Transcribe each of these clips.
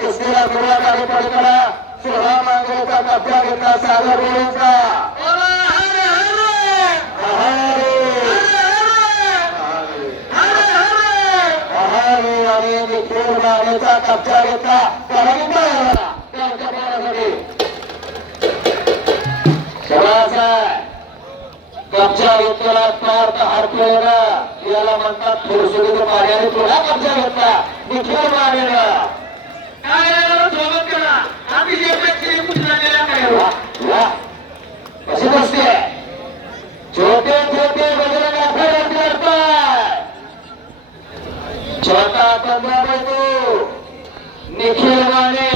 कुस्तीला सुरुवात आणि पलीकडा सोळा मांगेचा कब्जा घेतला सागर रोडचा आणि निखिल मानेचा कब्जा घेतला कब्जा घेतलेला पार्थ हरपलेला याला म्हणतात थोडसुडीचं पाण्याने पुन्हा कब्जा घेतला निखिल मानेला कशी बसते छोटे छोटे बजरंग आखाड्यात करताय छोटा पंधरा बंधू निखिल माने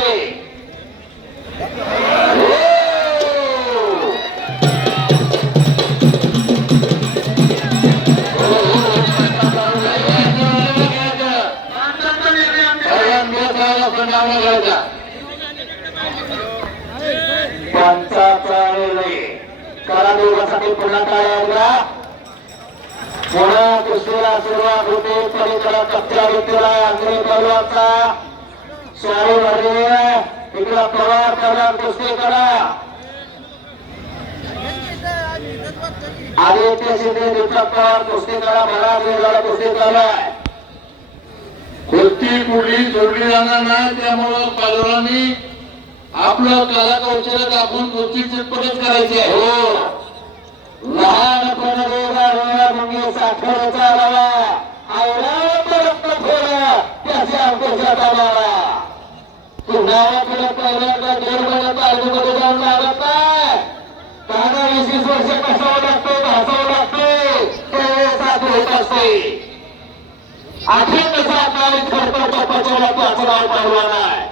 पंचाचा निर्णय कराडोबासाठी पुन्हा टाळ्या पुन्हा कुस्तीला सुरुवात होते पलीकडे कब्जा घेतलेला अंग्रेज पैलवानचा स्वामी भरले इकडे पवार करणार कुस्ती करा आदित्य शिंदे दीपक पवार कुस्ती करा मला कुस्ती चालू कुस्ती कुठली सोडली जाणार नाही त्यामुळं पैलवानांनी आपलं कला कौशल्य दाखवून कुस्ती चितपटच करायची आहे हो लहानपण वेगळा म्हणजे साखरेचा रवा आवडत थोडा त्याच्या अंकुशात आला पुन्हा पहिल्यांदा 1.5 महिन्यात आर्मीमध्ये जाऊन लागत नाही त्यांना 20 वर्ष कसावं लागतं भासावं लागते त्यावेळेस साथ होत असते आधी कसा काय खडखड पचवला त्याचं नाव पहिलवान आहे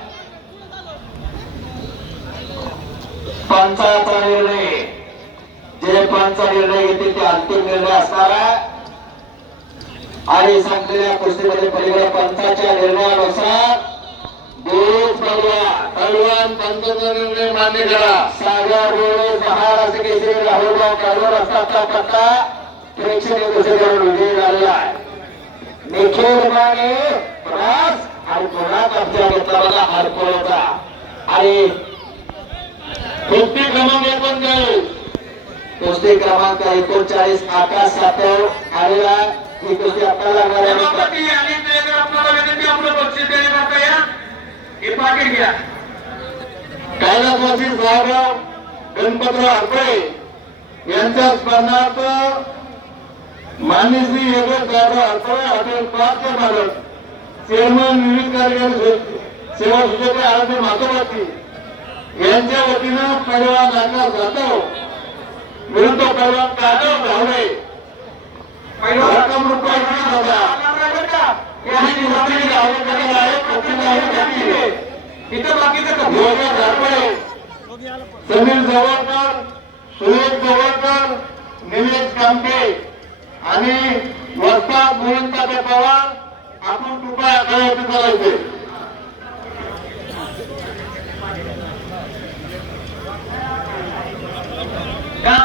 पंचाचा निर्णय जे पंच निर्णय घेतील ते अंतिम निर्णय असणार आहे आणि सांगलेल्या कुस्तीमध्ये पलीकडे पंचाच्या निर्णयानुसार पैलवान पंचाचा निर्णय मान्य करा सागर रोडे महाराष्ट्र केसरी राहुलराव कडवर असताना पत्ता प्रेक्षणीय कुस्तीकडून विजयी झालेला आहे निखिल माने त्रास आणि पुन्हा कब्जा घेतला बघा हरपळचा आणि कुस्ती क्रमांक 39 कुस्ती क्रमांक 39 आकाश सातव आलेला ही कुस्ती आपल्याला लागणार कैलासवासी साहेबराव गणपतराव हरपळे यांच्या स्मरणार्थ माननीय श्री योगेश साहेबराव हरपळे हॉटेल पाच मालक चेअरमन विविध कार्यकारी सेवा सुचते आरोग्य मातोबाची यांच्या वतीनं पैलवान आकाश जाधव विरुद्ध पैलवान काजल धावडे रक्कम रुपये 20,000 इथं बाकीचं योगेश हरपळे समीर जवळकर सुरेश जवळकर निलेश कांबे आणि वस्ताद गोविंदराव पवार आपण कृपया आखाड्यावरती चालायचे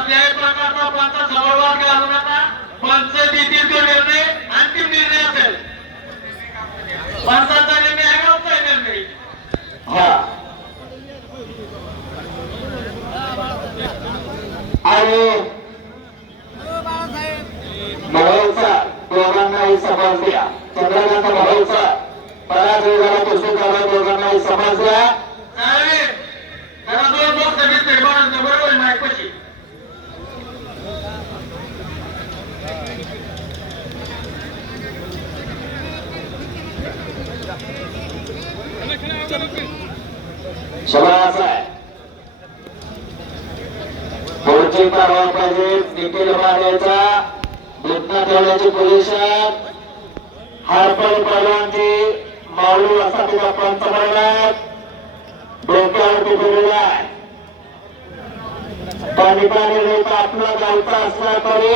कुठल्याही प्रकारचा पंच समोरवाद घालू नका पंच देतील तो निर्णय अंतिम निर्णय असेल पंचाचा निर्णय आहे गावचा निर्णय आणि भाऊचा दोघांनाही समज द्या चंद्रकांत भाऊचा पराजय झाला कुस्ती झाला दोघांनाही समज द्या दोन बॉक्स बरोबर माहिती कशी शबास आहे पुढची कारवाई पाहिजे निखिल मानेचा घटना ठेवण्याची पोझिशन हरपळ पैलवानची माऊली असा तिला पंच महिन्यात डोक्यावरती फिरलेला आहे पालिका निर्णय आपला गावचा असला तरी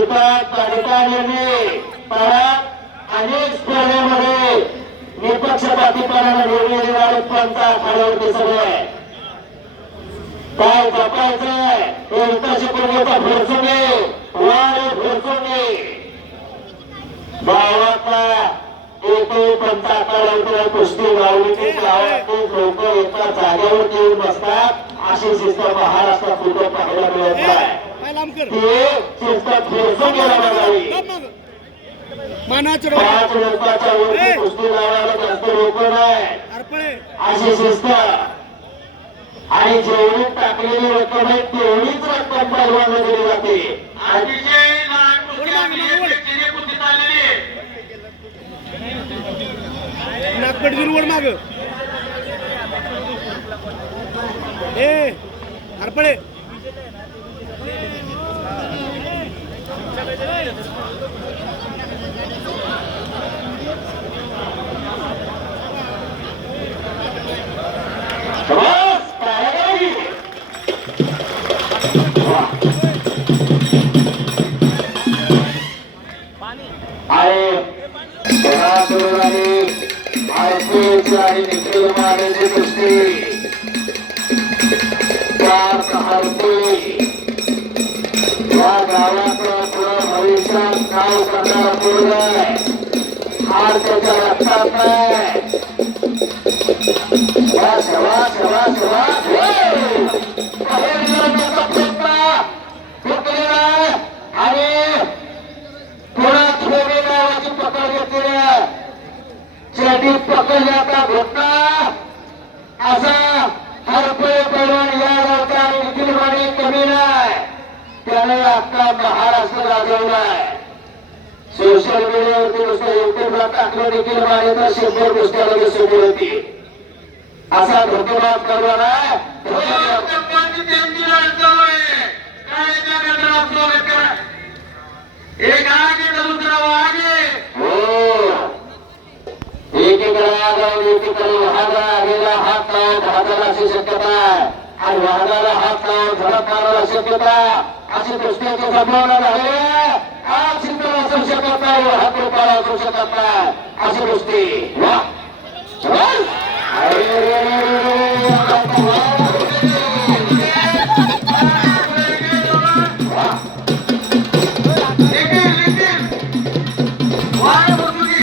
इथं पालिका निर्णय परत अनेक स्पर्धेमध्ये निपक्षपातीपणाने निर्णय देणारे पंच आखाड्यावरती सगळे काय जपायचंय हे इथं शिकवण्याचा फुरसुंगे वारे फुरसुंगे गावातला एकही पंच आतापर्यंत कुस्ती लावली की गावातील लोक एका जागेवर येऊन बसतात अशी शिस्त महाराष्ट्रात कुठं पाहायला मिळत नाही. ते शिस्त फेरसून गेला बघावी. 5 लोकांच्या वरती कुस्ती लावायला जास्त लोक नाही अशी शिस्त. आणि जेवढी टाकलेली रक्कम आहे तेवढीच रक्कम पैलवानला दिली जाते. अतिशय लहान कुस्ती आपली एक व्यक्तीने कुस्ती चाललेली आहे. नागपट गिरवड माग ए हरपळे बस, काय आणि निखिल मानेची कुस्ती या गावाचं पुढं भविष्यात नाव करणारा पोरगा आहे. हार त्याच्या लक्षात नाही. आणि पुन्हा थोडी गावाची पकड घेतली आहे. चेटी पकडल्याचा घोटणा असा हरपळे पैलवान या गावचा आणि निखिल माने कमी नाही. त्याने आता महाराष्ट्र गाजवलाय. सोशल मीडियावरती नुसतं युट्यूबला टाकलं निखिल माने तर 100 गोष्टी लगेच समोर होती. असा धोकेबाज पैलवान आहे. एकीकडे आगाव एकीकडे वाहनाला आलेला हात लावून घाताला अशी शक्यता आहे. आणि वाहनाला हात लावून झडप मारायला शक्यता अशी कुस्त्याची संभावना झाली आहे. आज सिद्ध असू शकत नाही. हात रुपयाला असू शकत नाही अशी कुस्ती. वा